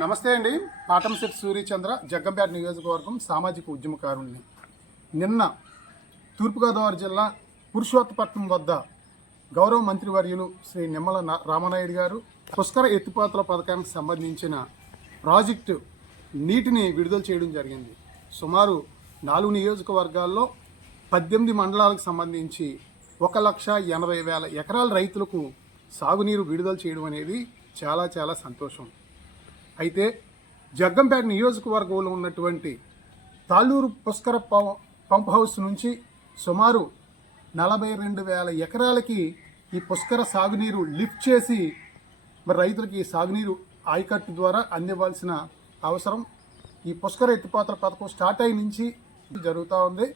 నమస్తే అండి పాటంశెట్టి సూర్యచంద్ర జగ్గంపేట నియోజకవర్గం సామాజిక ఉద్యమకారుణ్ణి నిన్న తూర్పుగోదావరి జిల్లా పురుషోత్తపట్నం వద్ద గౌరవ మంత్రివర్యులు శ్రీ నిమ్మల రామనాయుడు గారు పుష్కర ఎత్తిపోతల పథకానికి సంబంధించిన ప్రాజెక్టు నీటిని విడుదల చేయడం జరిగింది సుమారు నాలుగు నియోజకవర్గాల్లో పద్దెనిమిది మండలాలకు సంబంధించి ఒక లక్ష ఎనభై వేల ఎకరాల రైతులకు సాగునీరు విడుదల చేయడం అనేది చాలా చాలా సంతోషం అయితే జగ్గంపేట నియోజకవర్గంలో ఉన్నటువంటి తాళ్ళూరు పుష్కర పంప్ హౌస్ నుంచి సుమారు నలభై రెండు వేల ఎకరాలకి ఈ పుష్కర సాగునీరు లిఫ్ట్ చేసి మరి రైతులకి సాగునీరు ఆయకట్టు ద్వారా అందివ్వాల్సిన అవసరం ఈ పుష్కర ఎత్తిపాత్ర పథకం స్టార్ట్ అయి నుంచి జరుగుతూ ఉంది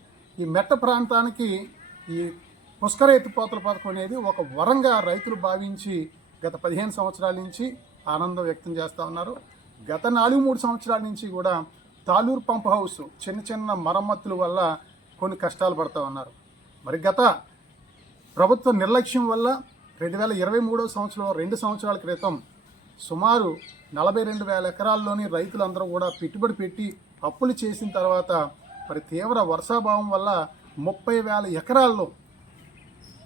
ఈ మెట్ట ప్రాంతానికి ఈ పుష్కర ఎత్తిపాత్ర పథకం అనేది ఒక వరంగా రైతులు భావించి గత పదిహేను సంవత్సరాల నుంచి ఆనందం వ్యక్తం చేస్తూ ఉన్నారు గత నాలుగు మూడు సంవత్సరాల నుంచి కూడా తాలూరు పంప్ హౌస్ చిన్న చిన్న మరమ్మతుల వల్ల కొన్ని కష్టాలు పడుతూ ఉన్నారు మరి గత ప్రభుత్వ నిర్లక్ష్యం వల్ల రెండు వేల ఇరవై మూడో సంవత్సరం రెండు సంవత్సరాల క్రితం సుమారు నలభై రెండు వేల ఎకరాల్లోని రైతులందరూ కూడా పెట్టుబడి పెట్టి అప్పులు చేసిన తర్వాత మరి తీవ్ర వర్షాభావం వల్ల ముప్పై వేల ఎకరాల్లో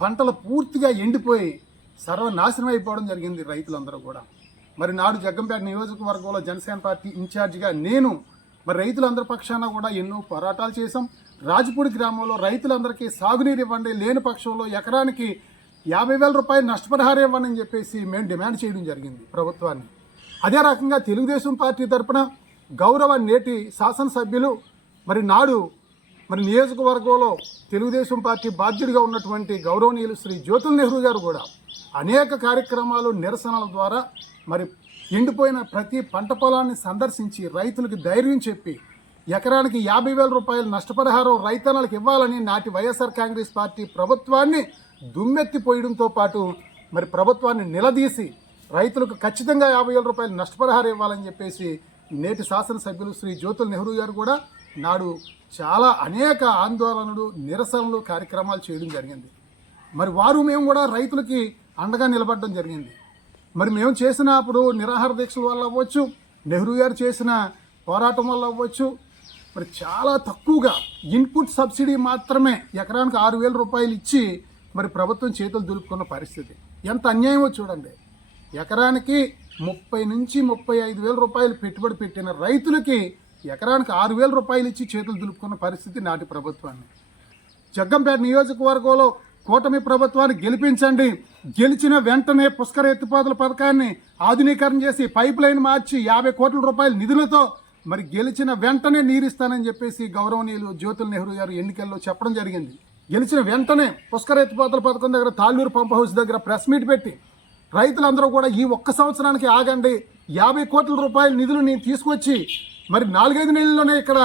పంటలు పూర్తిగా ఎండిపోయి సర్వనాశనం అయిపోవడం జరిగింది రైతులందరూ కూడా మరి నాడు జగ్గంపేట నియోజకవర్గంలో జనసేన పార్టీ ఇన్ఛార్జిగా నేను మరి రైతులందరి పక్షాన కూడా ఎన్నో పోరాటాలు చేశాం రాజపూడి గ్రామంలో రైతులందరికీ సాగునీరు ఇవ్వండి లేని పక్షంలో ఎకరానికి యాభై వేల రూపాయలు నష్టపరిహారం ఇవ్వండి అని చెప్పేసి మేము డిమాండ్ చేయడం జరిగింది ప్రభుత్వాన్ని అదే రకంగా తెలుగుదేశం పార్టీ తరపున గౌరవ నేటి శాసనసభ్యులు మరి నాడు మరి నియోజకవర్గంలో తెలుగుదేశం పార్టీ బాధ్యుడిగా ఉన్నటువంటి గౌరవనీయులు శ్రీ జ్యోతుల్ నెహ్రూ గారు కూడా అనేక కార్యక్రమాలు నిరసనల ద్వారా మరి ఎండిపోయిన ప్రతి పంట పొలాన్ని సందర్శించి రైతులకు ధైర్యం చెప్పి ఎకరానికి యాభై వేల రూపాయల నష్టపరిహారం రైతన్నలకు ఇవ్వాలని నాటి వైఎస్ఆర్ కాంగ్రెస్ పార్టీ ప్రభుత్వాన్ని దుమ్మెత్తిపోయడంతో పాటు మరి ప్రభుత్వాన్ని నిలదీసి రైతులకు ఖచ్చితంగా యాభై వేల రూపాయలు నష్టపరిహారం ఇవ్వాలని చెప్పేసి నేటి శాసనసభ్యులు శ్రీ జ్యోతుల నెహ్రూ గారు కూడా నాడు చాలా అనేక ఆందోళనలు నిరసనలు కార్యక్రమాలు చేయడం జరిగింది మరి వారు మేము కూడా రైతులకి అండగా నిలబడడం జరిగింది మరి మేము చేసిన అప్పుడు నిరాహార దీక్షల వల్ల అవ్వచ్చు నెహ్రూ గారు చేసిన పోరాటం వల్ల అవ్వచ్చు మరి చాలా తక్కువగా ఇన్పుట్ సబ్సిడీ మాత్రమే ఎకరానికి ఆరు వేల రూపాయలు ఇచ్చి మరి ప్రభుత్వం చేతులు దులుపుకున్న పరిస్థితి ఎంత అన్యాయమో చూడండి ఎకరానికి ముప్పై నుంచి ముప్పై ఐదు వేల రూపాయలు పెట్టుబడి పెట్టిన రైతులకి ఎకరానికి ఆరు వేల రూపాయలు ఇచ్చి చేతులు దులుపుకున్న పరిస్థితి నాటి ప్రభుత్వాన్ని జగ్గంపేట నియోజకవర్గంలో కూటమి ప్రభుత్వాన్ని గెలిపించండి గెలిచిన వెంటనే పుష్కర ఎత్తిపోతల పథకాన్ని ఆధునీకరణ చేసి పైప్ లైన్ మార్చి యాభై కోట్ల రూపాయల నిధులతో మరి గెలిచిన వెంటనే నీరిస్తానని చెప్పేసి గౌరవనీయులు జ్యోతుల నెహ్రూ గారు ఎన్నికల్లో చెప్పడం జరిగింది గెలిచిన వెంటనే పుష్కర ఎత్తిపోతల పథకం దగ్గర తాళ్ళూరు పంప్ హౌస్ దగ్గర ప్రెస్ మీట్ పెట్టి రైతులందరూ కూడా ఈ ఒక్క సంవత్సరానికి ఆగండి యాభై కోట్ల రూపాయల నిధులు నేను తీసుకొచ్చి మరి నాలుగైదు నెలల్లోనే ఇక్కడ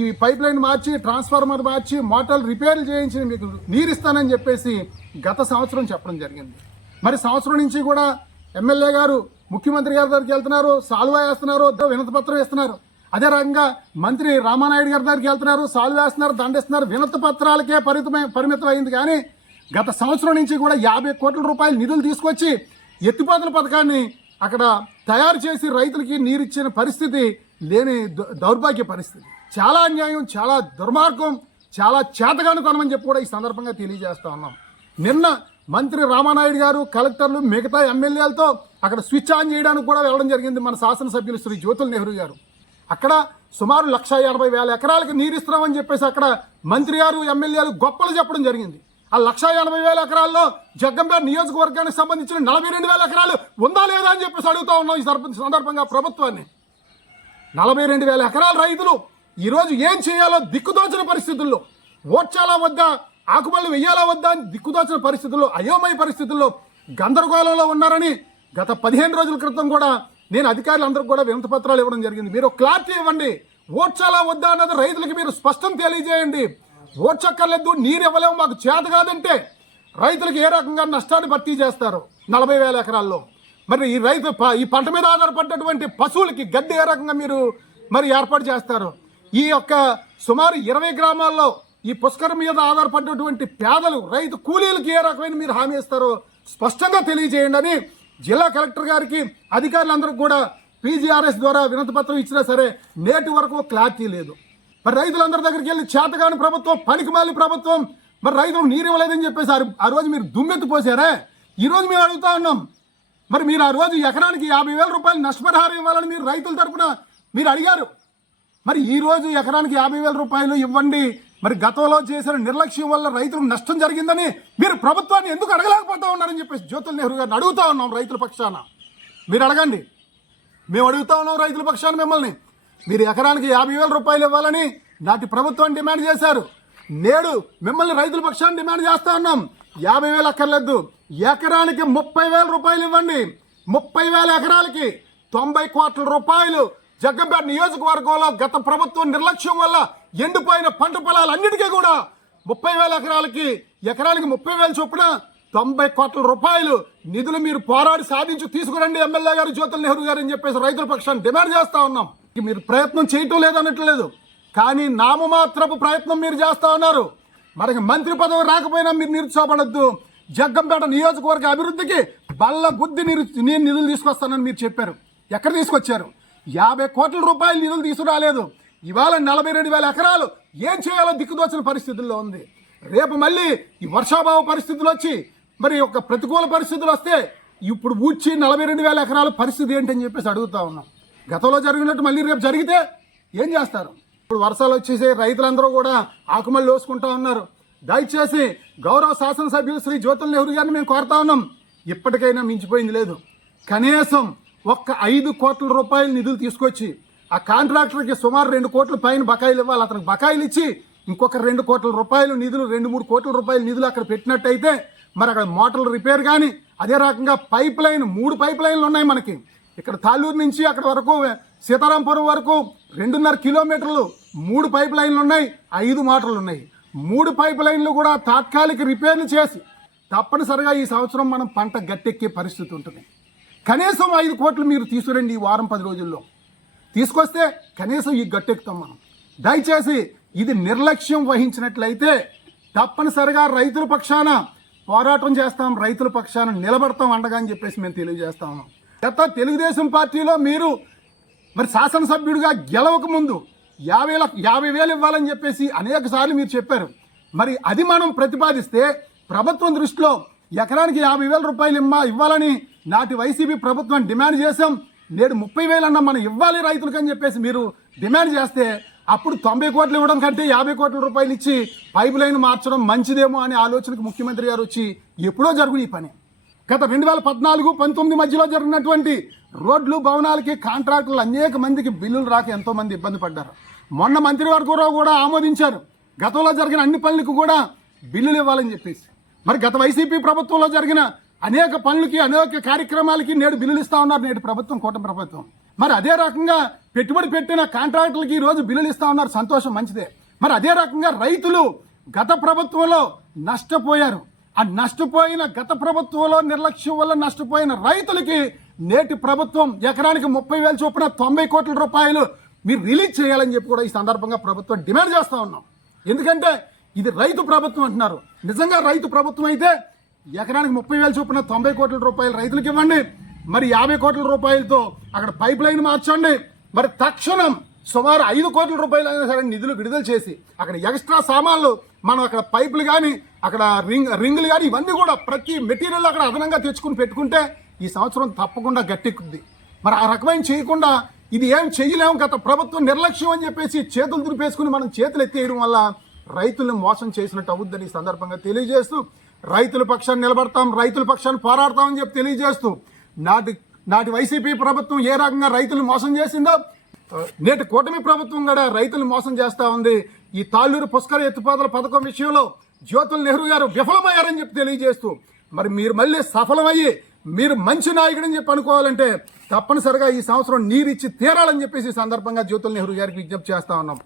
ఈ పైప్ లైన్ మార్చి ట్రాన్స్ఫార్మర్ మార్చి మోటార్లు రిపేర్లు చేయించి మీకు నీరు ఇస్తానని చెప్పేసి గత సంవత్సరం చెప్పడం జరిగింది మరి సంవత్సరం నుంచి కూడా ఎమ్మెల్యే గారు ముఖ్యమంత్రి గారి దగ్గరికి వెళ్తున్నారు సాల్వా వేస్తున్నారు వినతి పత్రం అదే రకంగా మంత్రి రామానాయుడు గారి దగ్గరికి వెళ్తున్నారు సాల్వ వేస్తున్నారు దండిస్తున్నారు వినతి పత్రాలకే పరిమితమై పరిమితం అయింది కానీ గత సంవత్సరం నుంచి కూడా యాభై కోట్ల రూపాయలు నిధులు తీసుకొచ్చి ఎత్తిపోతల పథకాన్ని అక్కడ తయారు చేసి రైతులకి నీరు ఇచ్చిన పరిస్థితి లేని దౌర్భాగ్య పరిస్థితి చాలా అన్యాయం చాలా దుర్మార్గం చాలా చేతగానుకోనమని చెప్పి కూడా ఈ సందర్భంగా తెలియజేస్తా ఉన్నాం నిన్న మంత్రి రామానాయుడు గారు కలెక్టర్లు మిగతా ఎమ్మెల్యేలతో అక్కడ స్విచ్ ఆన్ చేయడానికి కూడా వెళ్ళడం జరిగింది మన శాసనసభ్యులు శ్రీ జ్యోతుల నెహ్రూ గారు అక్కడ సుమారు లక్ష ఎనభై వేల ఎకరాలకు నీరు ఇస్తున్నామని చెప్పేసి అక్కడ మంత్రి గారు ఎమ్మెల్యేలు గొప్పలు చెప్పడం జరిగింది ఆ లక్ష ఎనభై వేల ఎకరాల్లో జగ్గంపేట నియోజకవర్గానికి సంబంధించిన నలభై రెండు వేల ఎకరాలు ఉందా లేదా అని చెప్పేసి అడుగుతా ఉన్నాం ఈ సందర్భంగా ప్రభుత్వాన్ని నలభై రెండు వేల ఎకరాల రైతులు ఈరోజు ఏం చేయాలో దిక్కుదోచిన పరిస్థితుల్లో ఓడ్చాలా వద్దా ఆకుబళ్ళు వెయ్యాలా వద్దా అని దిక్కుదోచిన పరిస్థితుల్లో అయోమయ పరిస్థితుల్లో గందరగోళంలో ఉన్నారని గత పదిహేను రోజుల క్రితం కూడా నేను అధికారులందరికీ కూడా వినతి పత్రాలు ఇవ్వడం జరిగింది మీరు క్లారిటీ ఇవ్వండి ఓడ్చాలా వద్దా అన్నది రైతులకు మీరు స్పష్టం తెలియజేయండి ఓడ్చక్కర్లేదు నీరు ఇవ్వలేము మాకు చేత కాదంటే రైతులకు ఏ రకంగా నష్టాన్ని భర్తీ చేస్తారు నలభై వేల ఎకరాల్లో మరి ఈ రైతు ఈ పంట మీద ఆధారపడ్డటువంటి పశువులకి గడ్డి ఏ రకంగా మీరు మరి ఏర్పాటు చేస్తారు ఈ యొక్క సుమారు ఇరవై గ్రామాల్లో ఈ పుష్కరం మీద ఆధారపడినటువంటి పేదలు రైతు కూలీలకు ఏ రకమైన మీరు హామీ ఇస్తారో స్పష్టంగా తెలియజేయండి అని జిల్లా కలెక్టర్ గారికి అధికారులందరూ కూడా పీజీఆర్ఎస్ ద్వారా వినతి పత్రం ఇచ్చినా సరే నేటి వరకు క్లారిటీ లేదు మరి రైతులందరి దగ్గరికి వెళ్ళి చేతగాని ప్రభుత్వం పనికిమాలి ప్రభుత్వం మరి రైతులు నీరు ఇవ్వలేదని చెప్పేసి ఆ రోజు మీరు దుమ్మెత్తి పోసారే ఈరోజు మేము అడుగుతా ఉన్నాం మరి మీరు ఆ రోజు ఎకరానికి యాభై వేల రూపాయలు నష్టపరిహారం ఇవ్వాలని మీరు రైతుల తరఫున మీరు అడిగారు మరి ఈరోజు ఎకరానికి యాభై వేల రూపాయలు ఇవ్వండి మరి గతంలో చేసిన నిర్లక్ష్యం వల్ల రైతులకు నష్టం జరిగిందని మీరు ప్రభుత్వాన్ని ఎందుకు అడగలేకపోతా ఉన్నారని చెప్పేసి జ్యోతుల నెహ్రూ గారిని అడుగుతా ఉన్నాం రైతుల పక్షాన మీరు అడగండి మేము అడుగుతా ఉన్నాం రైతుల పక్షాన మిమ్మల్ని మీరు ఎకరానికి యాభై వేల రూపాయలు ఇవ్వాలని నాటి ప్రభుత్వాన్ని డిమాండ్ చేశారు నేడు మిమ్మల్ని రైతుల పక్షాన్ని డిమాండ్ చేస్తా ఉన్నాం యాభై వేలు అక్కర్లేదు ఎకరానికి ముప్పై వేల రూపాయలు ఇవ్వండి ముప్పై వేల ఎకరాలకి తొంభై కోట్ల రూపాయలు జగ్గంపేట నియోజకవర్గంలో గత ప్రభుత్వం నిర్లక్ష్యం వల్ల ఎండిపోయిన పంట పొలాలన్నిటికీ కూడా ముప్పై వేల ఎకరాలకి ఎకరానికి ముప్పై వేల చొప్పున తొంభై కోట్ల రూపాయలు నిధులు మీరు పోరాడి సాధించి తీసుకురండి ఎమ్మెల్యే గారు జ్యోతుల నెహ్రూ గారు అని చెప్పేసి రైతుల పక్షాన్ని డిమాండ్ చేస్తా ఉన్నాం మీరు ప్రయత్నం చేయటం లేదనట్లేదు కానీ నామమాత్రపు ప్రయత్నం మీరు చేస్తా ఉన్నారు మనకి మంత్రి పదవి రాకపోయినా మీరు నిరుత్సాహపడద్దు జగ్గంపేట నియోజకవర్గ అభివృద్ధికి బల్ల బుద్ధి నిరు నేను నిధులు తీసుకొస్తానని మీరు చెప్పారు ఎక్కడ తీసుకొచ్చారు యాభై కోట్ల రూపాయలు నిధులు తీసుకురాలేదు ఇవాళ నలభై రెండు వేల ఎకరాలు ఏం చేయాలో దిక్కుదోచిన పరిస్థితుల్లో ఉంది రేపు మళ్ళీ ఈ వర్షాభావ పరిస్థితులు వచ్చి మరి ఒక ప్రతికూల పరిస్థితులు వస్తే ఇప్పుడు ఊడ్చి నలభై రెండు వేల ఎకరాల పరిస్థితి ఏంటని చెప్పేసి అడుగుతా ఉన్నాం గతంలో జరిగినట్టు మళ్ళీ రేపు జరిగితే ఏం చేస్తారు ఇప్పుడు వర్షాలు వచ్చేసి రైతులందరూ కూడా ఆకుమల్లి లోసుకుంటా ఉన్నారు దయచేసి గౌరవ శాసనసభ్యులు శ్రీ జ్యోతుల నెహ్రూ గారిని మేము కోరుతా ఉన్నాం ఇప్పటికైనా మించిపోయింది లేదు కనీసం ఒక్క ఐదు కోట్ల రూపాయలు నిధులు తీసుకొచ్చి ఆ కాంట్రాక్టర్కి సుమారు రెండు కోట్ల పైన బకాయిలు ఇవ్వాలి అతనికి బకాయిలు ఇచ్చి ఇంకొక రెండు కోట్ల రూపాయలు నిధులు రెండు మూడు కోట్ల రూపాయలు నిధులు అక్కడ పెట్టినట్టయితే మరి అక్కడ మోటార్లు రిపేర్ కానీ అదే రకంగా పైప్ లైన్ మూడు పైప్ లైన్లు ఉన్నాయి మనకి ఇక్కడ తాళ్ళూరు నుంచి అక్కడ వరకు సీతారాంపురం వరకు రెండున్నర కిలోమీటర్లు మూడు పైప్ లైన్లు ఉన్నాయి ఐదు మోటార్లు ఉన్నాయి మూడు పైప్ లైన్లు కూడా తాత్కాలిక రిపేర్లు చేసి తప్పనిసరిగా ఈ సంవత్సరం మనం పంట గట్టెక్కే పరిస్థితి ఉంటుంది కనీసం ఐదు కోట్లు మీరు తీసుకురండి ఈ వారం పది రోజుల్లో తీసుకొస్తే కనీసం ఈ గట్టెక్కుతాం మనం దయచేసి ఇది నిర్లక్ష్యం వహించినట్లయితే తప్పనిసరిగా రైతుల పక్షాన పోరాటం చేస్తాం రైతుల పక్షాన నిలబడతాం అండగా అని చెప్పేసి మేము తెలియజేస్తాము గత తెలుగుదేశం పార్టీలో మీరు మరి శాసనసభ్యుడిగా గెలవక ముందు యాభై యాభై వేలు ఇవ్వాలని చెప్పేసి అనేక సార్లు మీరు చెప్పారు మరి అది మనం ప్రతిపాదిస్తే ప్రభుత్వం దృష్టిలో ఎకరానికి యాభై వేల రూపాయలు ఇమ్మా ఇవ్వాలని నాటి వైసీపీ ప్రభుత్వం డిమాండ్ చేసాం నేడు ముప్పై వేలన్నా మనం ఇవ్వాలి రైతులకు అని చెప్పేసి మీరు డిమాండ్ చేస్తే అప్పుడు తొంభై కోట్లు ఇవ్వడం కంటే యాభై కోట్ల రూపాయలు ఇచ్చి పైపు లైన్ మార్చడం మంచిదేమో అనే ఆలోచనకు ముఖ్యమంత్రి గారు వచ్చి ఎప్పుడో జరుగుని ఈ పని గత రెండు వేల పద్నాలుగు పంతొమ్మిది మధ్యలో జరిగినటువంటి రోడ్లు భవనాలకి కాంట్రాక్టులు అనేక మందికి బిల్లులు రాక ఎంతోమంది ఇబ్బంది పడ్డారు మొన్న మంత్రివర్గంలో కూడా ఆమోదించారు గతంలో జరిగిన అన్ని పనులకు కూడా బిల్లులు ఇవ్వాలని చెప్పేసి మరి గత వైసీపీ ప్రభుత్వంలో జరిగిన అనేక పనులకి అనేక కార్యక్రమాలకి నేడు బిల్లులు ఇస్తా ఉన్నారు నేడు ప్రభుత్వం కూటమి ప్రభుత్వం మరి అదే రకంగా పెట్టుబడి పెట్టిన కాంట్రాక్టులకి ఈరోజు బిల్లులు ఇస్తా ఉన్నారు సంతోషం మంచిదే మరి అదే రకంగా రైతులు గత ప్రభుత్వంలో నష్టపోయారు ఆ నష్టపోయిన గత ప్రభుత్వంలో నిర్లక్ష్యం వల్ల నష్టపోయిన రైతులకి నేటి ప్రభుత్వం ఎకరానికి ముప్పై వేల చొప్పున తొంభై కోట్ల రూపాయలు మీరు రిలీజ్ చేయాలని చెప్పి కూడా ఈ సందర్భంగా ప్రభుత్వం డిమాండ్ చేస్తూ ఉన్నాం ఎందుకంటే ఇది రైతు ప్రభుత్వం అంటున్నారు నిజంగా రైతు ప్రభుత్వం అయితే ఎకరానికి ముప్పై వేల చొప్పున తొంభై కోట్ల రూపాయలు రైతులకు ఇవ్వండి మరి యాభై కోట్ల రూపాయలతో అక్కడ పైప్ లైన్ మార్చండి మరి తక్షణం సుమారు ఐదు కోట్ల రూపాయలు అయినా సరే నిధులు విడుదల చేసి అక్కడ ఎక్స్ట్రా సామాన్లు మనం అక్కడ పైపులు కానీ అక్కడ రింగ్ రింగులు కానీ ఇవన్నీ కూడా ప్రతి మెటీరియల్ అక్కడ అదనంగా తెచ్చుకుని పెట్టుకుంటే ఈ సంవత్సరం తప్పకుండా గట్టెక్కుద్ది మరి ఆ రకమైన చేయకుండా ఇది ఏం చేయలేము గత ప్రభుత్వం నిర్లక్ష్యం అని చెప్పేసి చేతులు దురిపేసుకుని మనం చేతులు ఎత్తేయడం వల్ల రైతులను మోసం చేసినట్టు అవుద్దని సందర్భంగా తెలియజేస్తూ రైతుల పక్షాన్ని నిలబడతాం రైతుల పక్షాన్ని పోరాడతామని చెప్పి తెలియజేస్తూ నాటి నాటి వైసీపీ ప్రభుత్వం ఏ రకంగా రైతులు మోసం చేసిందో నేటి కూటమి ప్రభుత్వం కూడా రైతులు మోసం చేస్తూ ఉంది ఈ తాళ్ళూరు పుష్కర ఎత్తుపాతల పథకం విషయంలో జ్యోతుల నెహ్రూ గారు విఫలమయ్యారని చెప్పి తెలియజేస్తూ మరి మీరు మళ్ళీ సఫలమయ్యి మీరు మంచి అని చెప్పి అనుకోవాలంటే తప్పనిసరిగా ఈ సంవత్సరం నీరు ఇచ్చి తీరాలని చెప్పేసి సందర్భంగా జ్యోతుల నెహ్రూ గారికి విజ్ఞప్తి చేస్తా ఉన్నాం